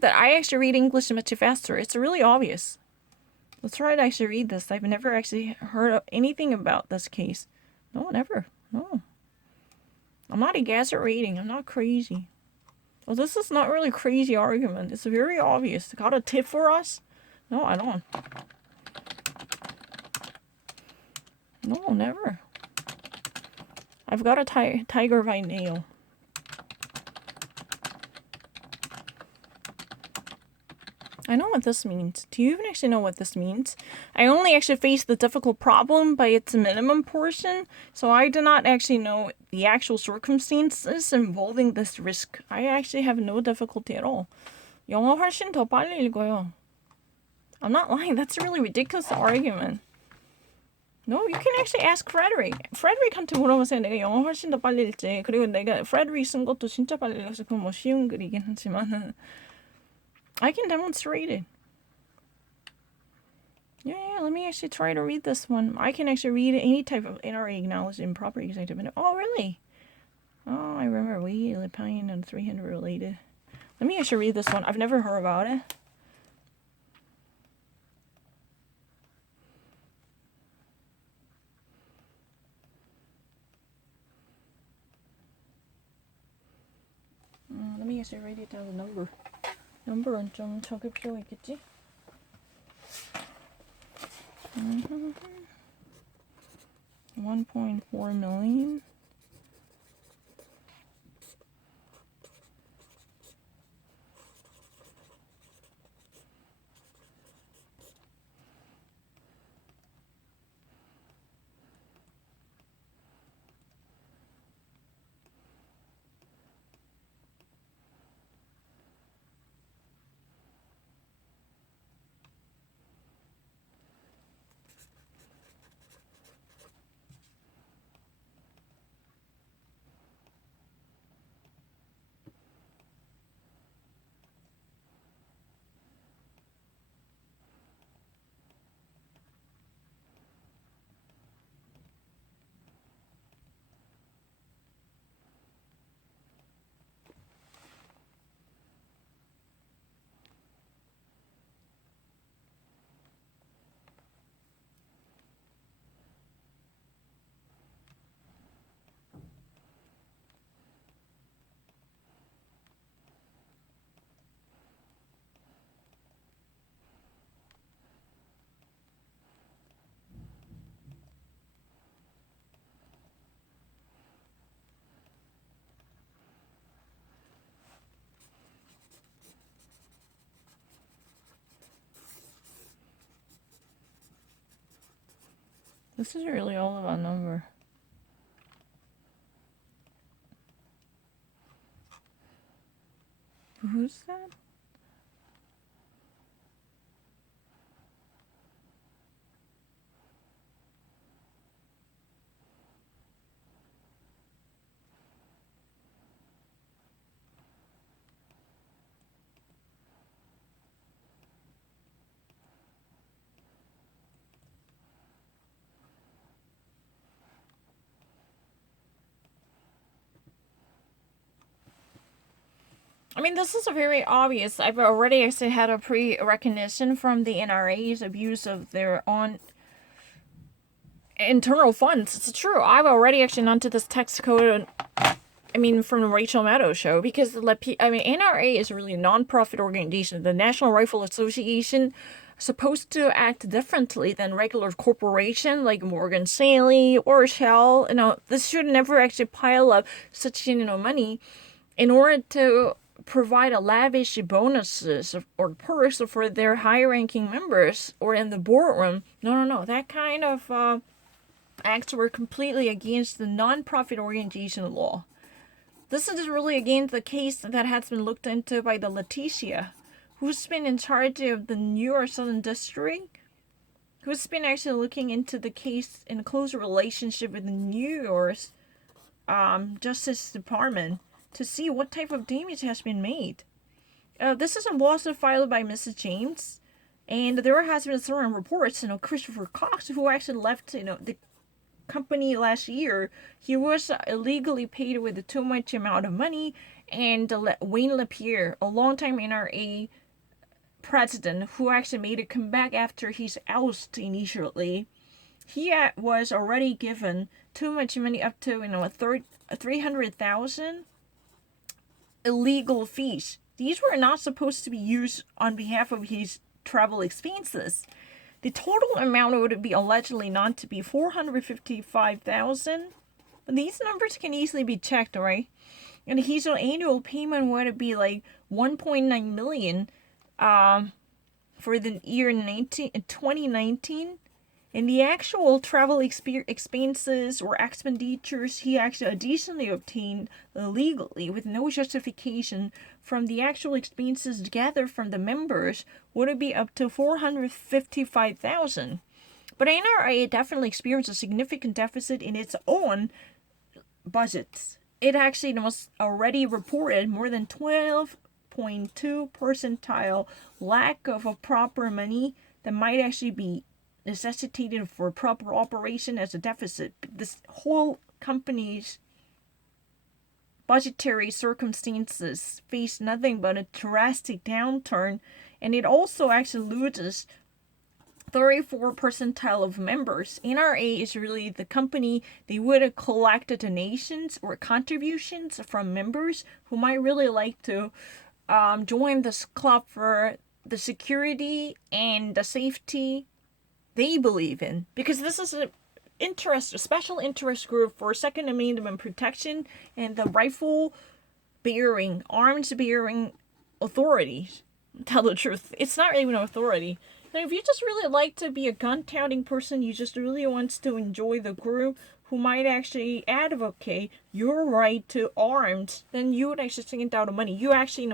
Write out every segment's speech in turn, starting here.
that I actually read English much faster. It's really obvious. Let's try to actually read this. I've never actually heard anything about this case. No, never. No. I'm not against reading. I'm not crazy. Well, this is not really a crazy argument. It's very obvious. Got a tip for us? No, I don't. No, never. I've got a tiger by nail. I know what this means. Do you even actually know what this means? I only actually face the difficult problem by its minimum portion, so I do not actually know the actual circumstances involving this risk. I actually have no difficulty at all. 영어 훨씬 더 빨리 읽어요. I'm not lying. That's a really ridiculous argument. No, you can actually ask Frederick. Frederick한테 물어보세요. 내가 영어 훨씬 더 빨리 읽지. 그리고 내가 Frederick 쓴 것도 진짜 빨리 읽어서 그건 뭐 쉬운 글이긴 하지만 I can demonstrate it. Yeah, let me actually try to read this one. I can actually read any type of NRA acknowledged improper executive. Oh, really? Oh, I remember we, Lipine, and 300 related. Let me actually read this one. I've never heard about it. Let me actually write it down the number. number은 좀 적을 필요가 있겠지? 1.4 million. This is really all about number. Who's that? I mean, this is a very obvious. I've already actually had a pre-recognition from the NRA's abuse of their own internal funds. It's true. I've already actually gone to this text code. I mean, from the Rachel Maddow show, because NRA is really a non-profit organization. The National Rifle Association supposed to act differently than regular corporation like Morgan Stanley or Shell. This should never actually pile up such money in order to provide a lavish bonuses or perks for their high-ranking members or in the boardroom. No. That kind of acts were completely against the non-profit organization law. This is really against the case that has been looked into by the Letitia, who's been in charge of the New York Southern District, who's been actually looking into the case in close relationship with the New York's Justice Department to see what type of damage has been made. This is a lawsuit filed by Mrs. James, and there has been certain reports, Christopher Cox, who actually left, the company last year, he was illegally paid with too much amount of money, and Wayne LaPierre, a longtime NRA president who actually made a comeback after his oust initially, he was already given too much money, up to 300,000 illegal fees. These were not supposed to be used on behalf of his travel expenses. The total amount would be allegedly not to be 455,000. But these numbers can easily be checked, right? And his annual payment would be like 1.9 million for the year 2019. And the actual travel expenses or expenditures he actually additionally obtained illegally with no justification from the actual expenses gathered from the members would be up to 455,000. But NRA definitely experienced a significant deficit in its own budgets. It actually was already reported more than 12.2 percentile lack of a proper money that might actually be necessitated for proper operation as a deficit. This whole company's budgetary circumstances face nothing but a drastic downturn, and it also actually loses 34 percentile of members. NRA is really the company. They would have collected donations or contributions from members who might really like to join this club for the security and the safety they believe in, because this is a special interest group for Second Amendment protection and the arms bearing authorities. Tell the truth, it's not even an authority. And if you just really like to be a gun-toting person, you just really want to enjoy the group who might actually advocate your right to arms, then you would actually send out the money. You actually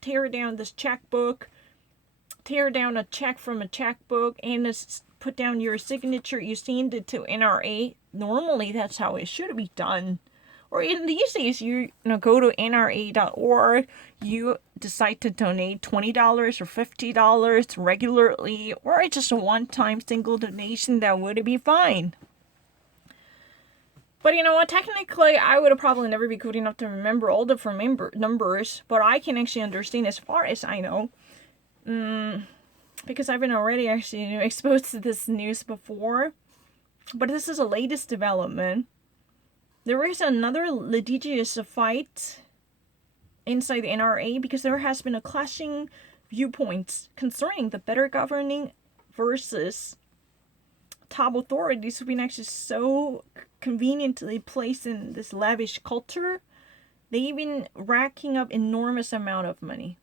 tear down this checkbook, tear down a check from a checkbook, and put down your signature. You send it to NRA. Normally, that's how it should be done. Or in these days, you go to NRA.org. You decide to donate $20 or $50 regularly, or just a one-time single donation. That would be fine. But you know what? Technically, I would have probably never be good enough to remember all different numbers. But I can actually understand, as far as I know. Because I've been already actually exposed to this news before. But this is the latest development. There is another litigious fight inside the NRA because there has been a clashing viewpoints concerning the better governing versus top authorities who've been actually so conveniently placed in this lavish culture. They've been racking up enormous amount of money.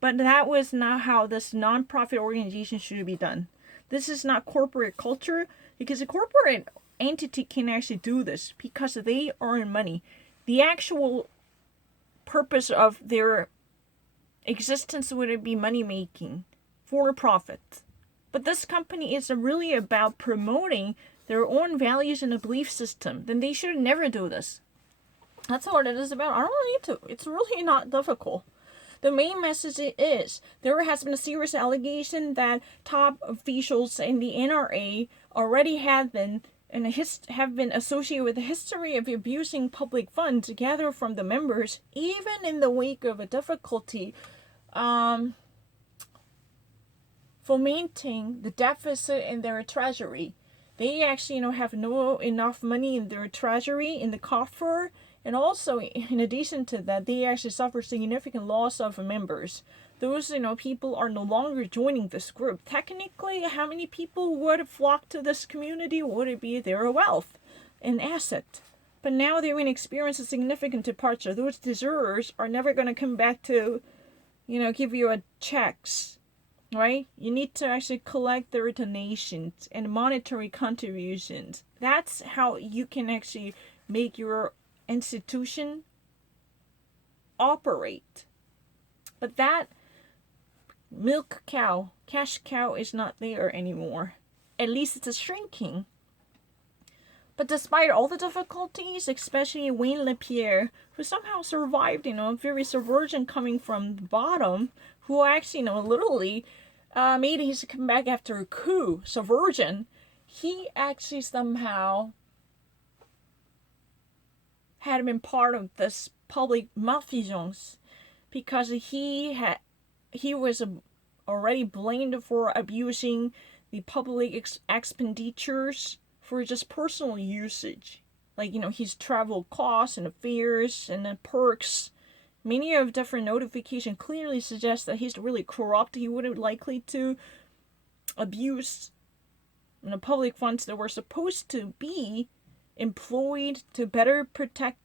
But that was not how this non-profit organization should be done. This is not corporate culture, because a corporate entity can actually do this because they earn money. The actual purpose of their existence would be money making for profit. But this company is really about promoting their own values and a belief system. Then they should never do this. That's what it is about. I don't need to. It's really not difficult. The main message is there has been a serious allegation that top officials in the NRA already have been associated with a history of abusing public funds gathered from the members, even in the wake of a difficulty fomenting the deficit in their treasury. They actually have no enough money in their treasury, in the coffer. And also, in addition to that, they actually suffer significant loss of members. Those, people are no longer joining this group. Technically, how many people would flock to this community would it be their wealth and asset? But now they're going to experience a significant departure. Those deserters are never going to come back to, give you a checks, right? You need to actually collect their donations and monetary contributions. That's how you can actually make your institution operate. But that cash cow is not there anymore. At least it's shrinking. But despite all the difficulties, especially Wayne LaPierre, who somehow survived, very subversion coming from the bottom, who actually, literally made his comeback after a coup, subversion. he actually somehow had been part of this public malfeasance because he was already blamed for abusing the public expenditures for just personal usage, like his travel costs and fares and the perks. Many of different notifications clearly suggest that he's really corrupt. He would have likely to abuse the public funds that were supposed to be employed to better protect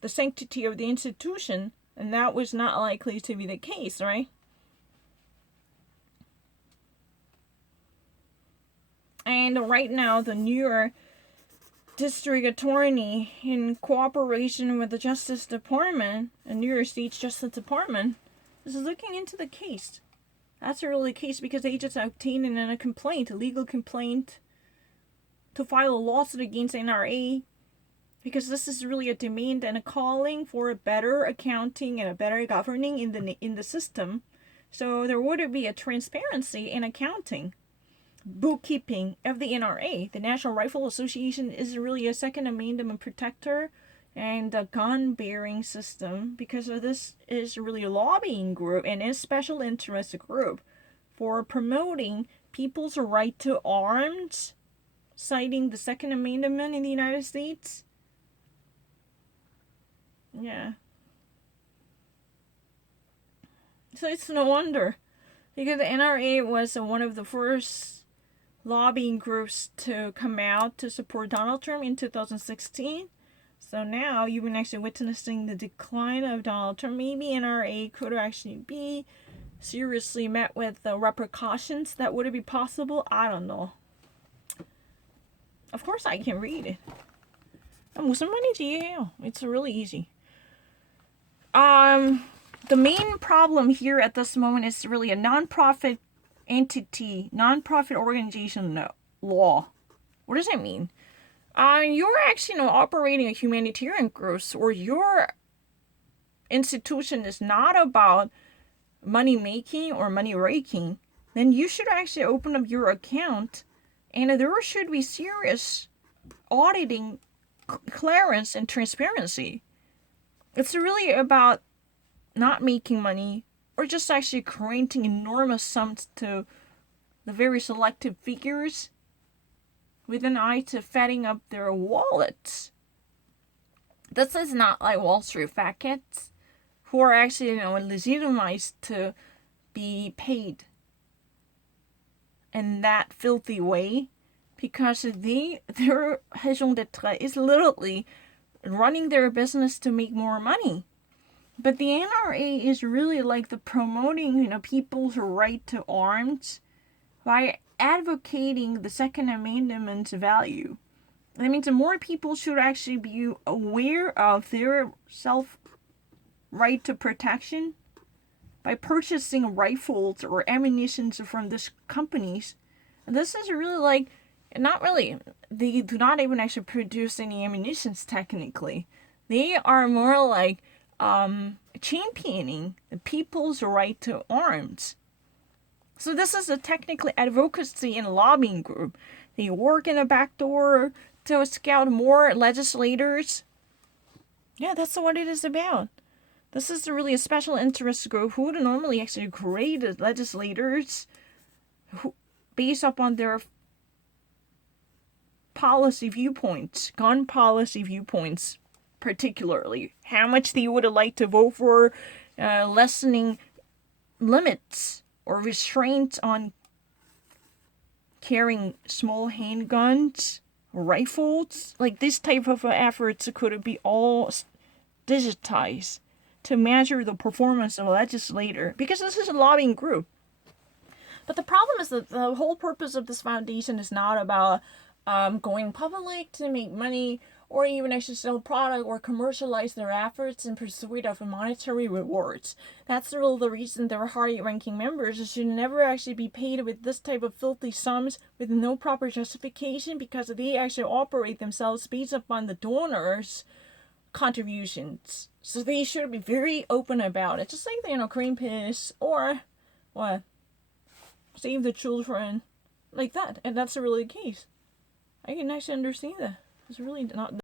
the sanctity of the institution, and that was not likely to be the case, right? And right now, the New York District Attorney, in cooperation with the Justice Department, the New York State Justice Department, is looking into the case. That's really the case because they just obtained a legal complaint, to file a lawsuit against NRA, because this is really a demand and a calling for a better accounting and a better governing in the system. So there would be a transparency in accounting, bookkeeping of the NRA. The National Rifle Association is really a Second Amendment protector and a gun-bearing system, because this is really a lobbying group and a special interest group for promoting people's right to arms, citing the Second Amendment in the United States. Yeah. So it's no wonder, because the NRA was one of the first lobbying groups to come out to support Donald Trump in 2016. So now you've been actually witnessing the decline of Donald Trump. Maybe NRA could actually be seriously met with the repercussions that would be possible. I don't know. Of course I can read it. 무슨 말인지? It's really easy. The main problem here at this moment is really a non-profit entity, non-profit organization law. What does that mean? You're actually operating a humanitarian group, or your institution is not about money making or money raking, then you should actually open up your account, and there should be serious auditing, clearance, and transparency. It's really about not making money or just actually granting enormous sums to the very selective figures with an eye to fatting up their wallets. This is not like Wall Street fat cats who are actually legitimized to be paid in that filthy way, because their raison d'être is literally running their business to make more money. But the NRA is really like the promoting people's right to arms by advocating the Second Amendment's value. That means more people should actually be aware of their right to protection by purchasing rifles or ammunition from these companies. And this is really like, not really, they do not even actually produce any ammunitions technically. They are more like championing the people's right to arms. So this is a technically advocacy and lobbying group. They work in a back door to scout more legislators. Yeah, that's what it is about. This is really a special interest group who would normally actually create legislators who, based upon their policy viewpoints, gun policy viewpoints, particularly how much they would like to vote for lessening limits or restraints on carrying small handguns, rifles. Like this type of efforts could be all digitized to measure the performance of a legislator, because this is a lobbying group. But the problem is that the whole purpose of this foundation is not about going public to make money, or even actually sell product or commercialize their efforts in pursuit of monetary rewards. That's really the reason their high-ranking members should never actually be paid with this type of filthy sums with no proper justification, because they actually operate themselves based upon the donors' contributions. So they should be very open about it, just like Greenpeace or what, Save the Children. like that, and that's really the case. I can actually understand that. It's really not